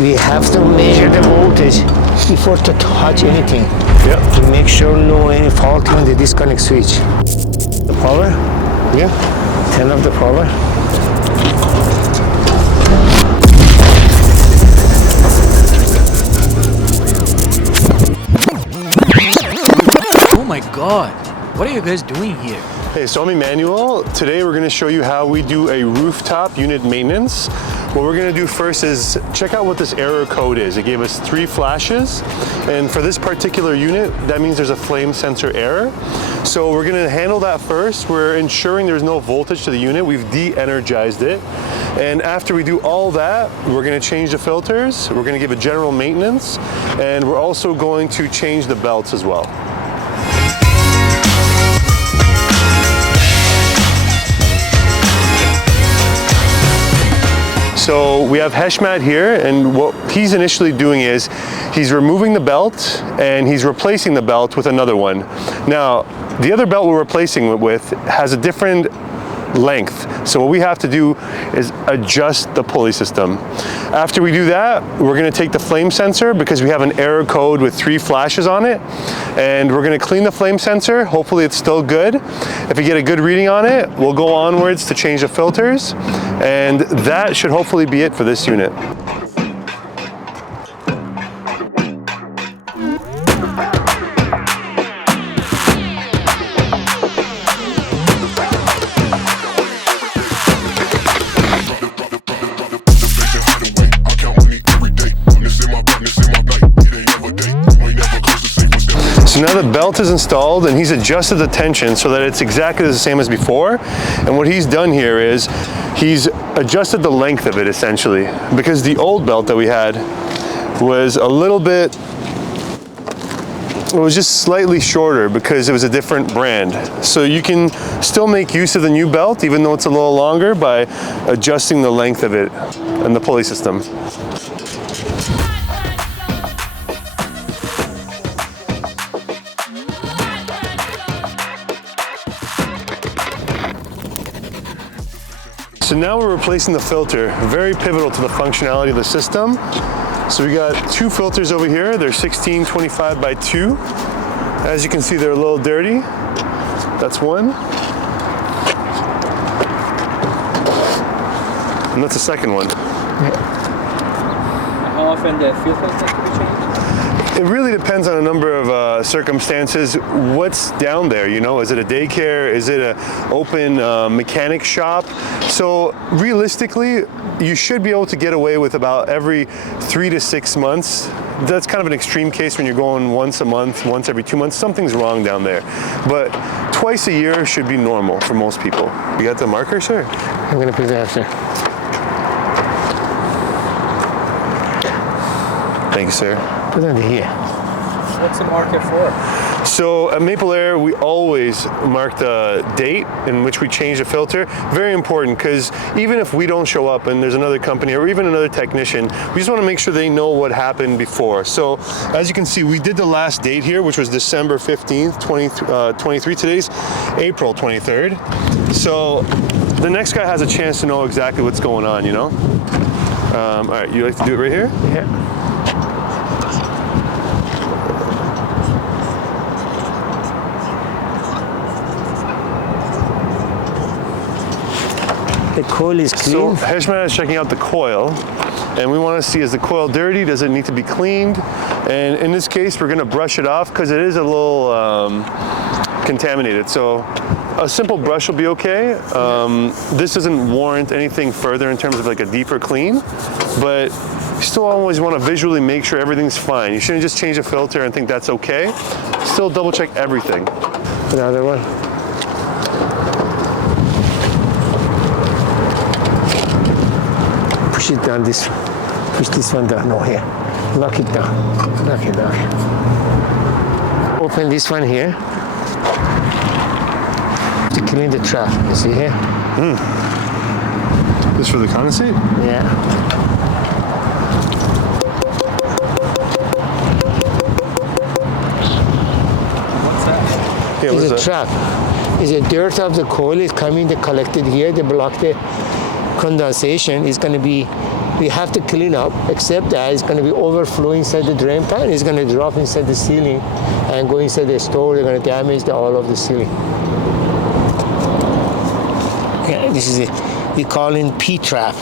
We have to measure the voltage before to touch anything. Yeah. To make sure no any fault in the disconnect switch. The power? Yeah. Turn off the power. Oh my God, what are you guys doing here? Hey, so I'm Emmanuel. Today we're going to show you how we do a rooftop unit maintenance. What we're going to do first is check out what this error code is. It gave us 3 flashes, and for this particular unit, that means there's a flame sensor error. So we're going to handle that first. We're ensuring there's no voltage to the unit. We've de-energized it. And after we do all that, we're going to change the filters, we're going to give it general maintenance, and we're also going to change the belts as well. So we have Heshmat here, and what he's initially doing is he's removing the belt and he's replacing the belt with another one. Now, the other belt we're replacing it with has a different length. So what we have to do is adjust the pulley system. After we do that, we're going to take the flame sensor, because we have an error code with 3 flashes on it, and we're going to clean the flame sensor. Hopefully it's still good. If we get a good reading on it, we'll go onwards to change the filters, and that should hopefully be it for this unit. So now the belt is installed and he's adjusted the tension so that it's exactly the same as before. And what he's done here is he's adjusted the length of it essentially, because the old belt that we had was a little bit, it was just slightly shorter because it was a different brand. So you can still make use of the new belt even though it's a little longer by adjusting the length of it and the pulley system. So now we're replacing the filter, very pivotal to the functionality of the system. So we got 2 filters over here. They're 1625 by 2. As you can see, they're a little dirty. That's one. And that's the second one. How often the filters need to be changed? It really depends on a number of circumstances. What's down there, you know? Is it a daycare? Is it an open mechanic shop? So realistically, you should be able to get away with about every 3 to 6 months. That's kind of an extreme case when you're going once a month, once every 2 months. Something's wrong down there. But twice a year should be normal for most people. You got the marker, sir? I'm going to put it after. Thank you, sir. Put it here. What's the marker for? So at Maple Air, we always mark the date in which we change the filter. Very important, because even if we don't show up and there's another company or even another technician, we just want to make sure they know what happened before. So as you can see, we did the last date here, which was December 15th, 2023. Today's April 23rd. So the next guy has a chance to know exactly what's going on, you know? All right, you like to do it right here? Yeah. The coil is clean. So Heshmat is checking out the coil, and we want to see, is the coil dirty? Does it need to be cleaned? And in this case, we're going to brush it off because it is a little contaminated. So a simple brush will be okay. This doesn't warrant anything further in terms of like a deeper clean, but you still always want to visually make sure everything's fine. You shouldn't just change a filter and think that's okay. Still double check everything. Another one. Push it down this, push this one down, no, here. Lock it down, lock it down. Open this one here. To clean the trap, you see here? This for the condensate? Yeah. What's that? Yeah, It's a trap. It's a dirt of the coil is coming, they collected here, they block the condensation. It's going to be we have to clean up, except that it's going to be overflowing inside the drain pan. It's going to drop inside the ceiling and go inside the store. They're going to damage all of the ceiling. Yeah, this is it. We call it P-trap.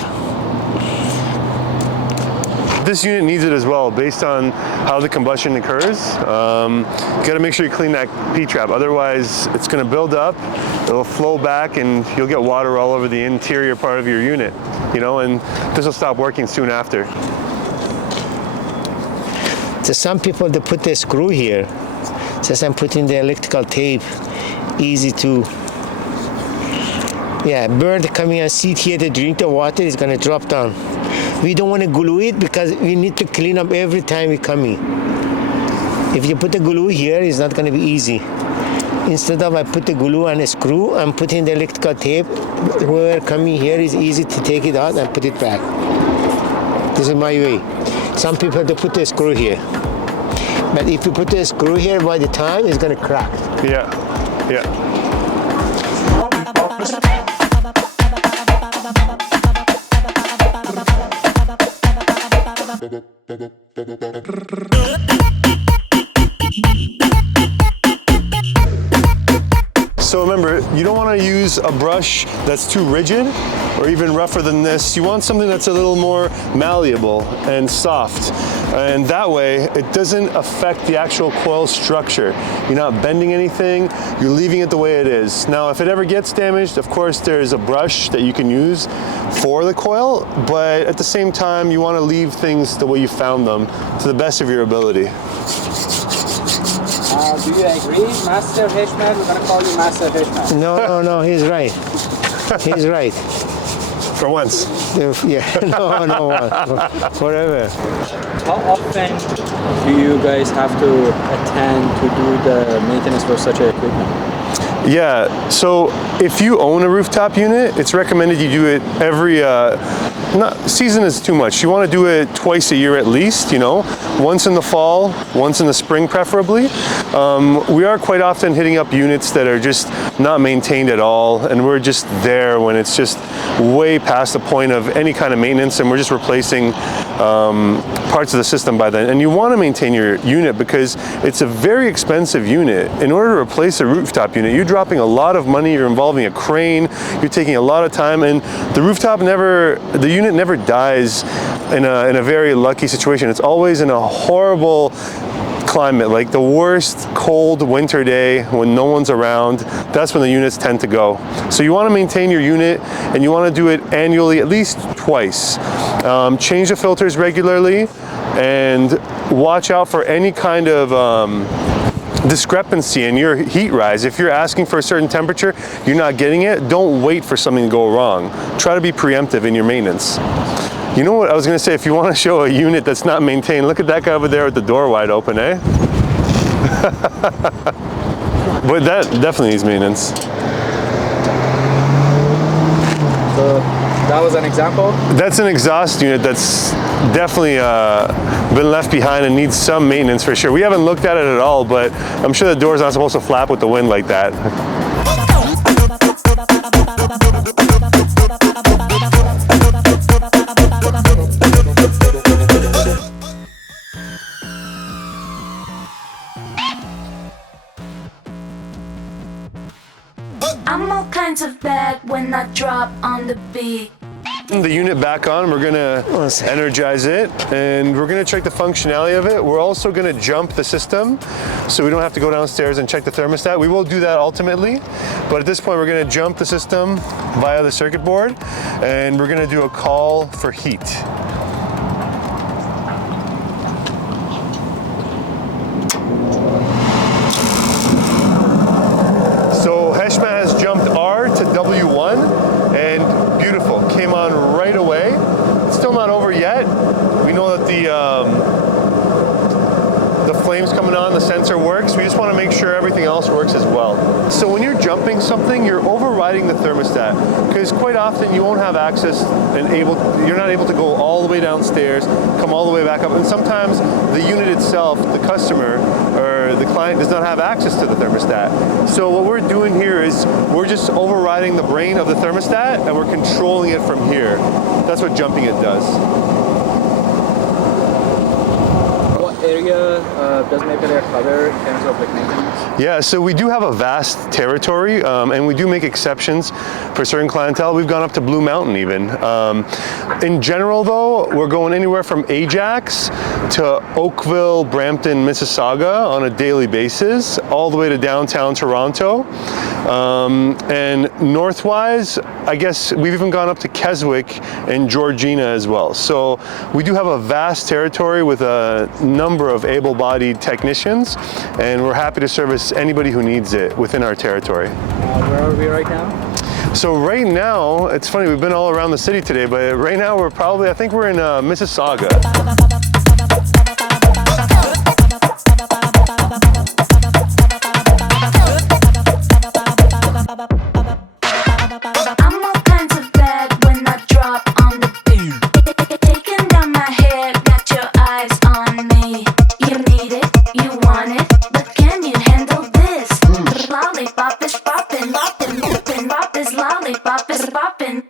This unit needs it as well, based on how the combustion occurs. You got to make sure you clean that P-trap, otherwise it's going to build up, it'll flow back, and you'll get water all over the interior part of your unit, you know, and this will stop working soon after. So some people, they put the screw here. So I'm putting the electrical tape, easy to, yeah, bird coming and sit here to drink the water is going to drop down. We don't want to glue it because we need to clean up every time we come in. If you put the glue here, it's not going to be easy. Instead of I put the glue on a screw, I'm putting the electrical tape. Whoever coming here is easy to take it out and put it back. This is my way. Some people, they put the screw here. But if you put the screw here, by the time, it's going to crack. Yeah, yeah. So remember, you don't want to use a brush that's too rigid or even rougher than this. You want something that's a little more malleable and soft. And that way, it doesn't affect the actual coil structure. You're not bending anything, you're leaving it the way it is. Now, if it ever gets damaged, of course, there's a brush that you can use for the coil, but at the same time, you want to leave things the way you found them to the best of your ability. Do you agree, Master Heshmat? We're going to call you Master Heshmat. No, he's right. He's right. For once. Yeah, no, forever. How often do you guys have to attend to do the maintenance for such an equipment? Yeah, so if you own a rooftop unit, it's recommended you do it every, season is too much. You want to do it twice a year at least, you know, once in the fall, once in the spring preferably. We are quite often hitting up units that are just not maintained at all, and we're just there when it's just way past the point of any kind of maintenance, and we're just replacing parts of the system by then. And you want to maintain your unit because it's a very expensive unit. In order to replace a rooftop unit, you're dropping a lot of money, you're involving a crane, you're taking a lot of time, and the unit never dies in a very lucky situation. It's always in a horrible climate, like the worst cold winter day when no one's around. That's when the units tend to go. So you want to maintain your unit, and you want to do it annually, at least twice. Change the filters regularly, and watch out for any kind of discrepancy in your heat rise. If you're asking for a certain temperature, you're not getting it, don't wait for something to go wrong. Try to be preemptive in your maintenance. You know what I was going to say, if you want to show a unit that's not maintained, look at that guy over there with the door wide open, eh? But that definitely needs maintenance. So that was an example? That's an exhaust unit that's definitely been left behind and needs some maintenance for sure. We haven't looked at it at all, but I'm sure the door's not supposed to flap with the wind like that. I'm all kinds of bad when I drop on the beat. The unit back on, we're gonna energize it, and we're gonna check the functionality of it. We're also gonna jump the system, so we don't have to go downstairs and check the thermostat. We will do that ultimately, but at this point we're gonna jump the system via the circuit board, and we're gonna do a call for heat. So Heshmat has jumped R to W1, and beautiful, came on right away. It's still not over yet. We know that the flame's coming on, the sensor works. We just want to make sure everything else works as well. So when you're jumping something, you're overriding the thermostat, because quite often you won't have access and you're not able to go all the way downstairs, come all the way back back up. And sometimes the unit itself, the customer or the client does not have access to the thermostat. So what we're doing here is we're just overriding the brain of the thermostat and we're controlling it from here. That's what jumping it does. What area does Maple cover in terms of like maintenance? Yeah, so we do have a vast territory, and we do make exceptions for certain clientele. We've gone up to Blue Mountain even. In general though, we're going anywhere from Ajax to Oakville, Brampton, Mississauga on a daily basis, all the way to downtown Toronto. And northwise, I guess we've even gone up to Keswick and Georgina as well. So we do have a vast territory with a number of able-bodied technicians, and we're happy to service anybody who needs it within our territory. Where are we right now? So right now, it's funny, we've been all around the city today, but right now we're probably, I think we're in Mississauga. I'm all kinds of bad when I drop on the beat. Taking down my hair, got your eyes on me. You need it, you want it, but can you handle this? Lollipop is poppin', poppin', poppin', pop is lollipop is poppin'.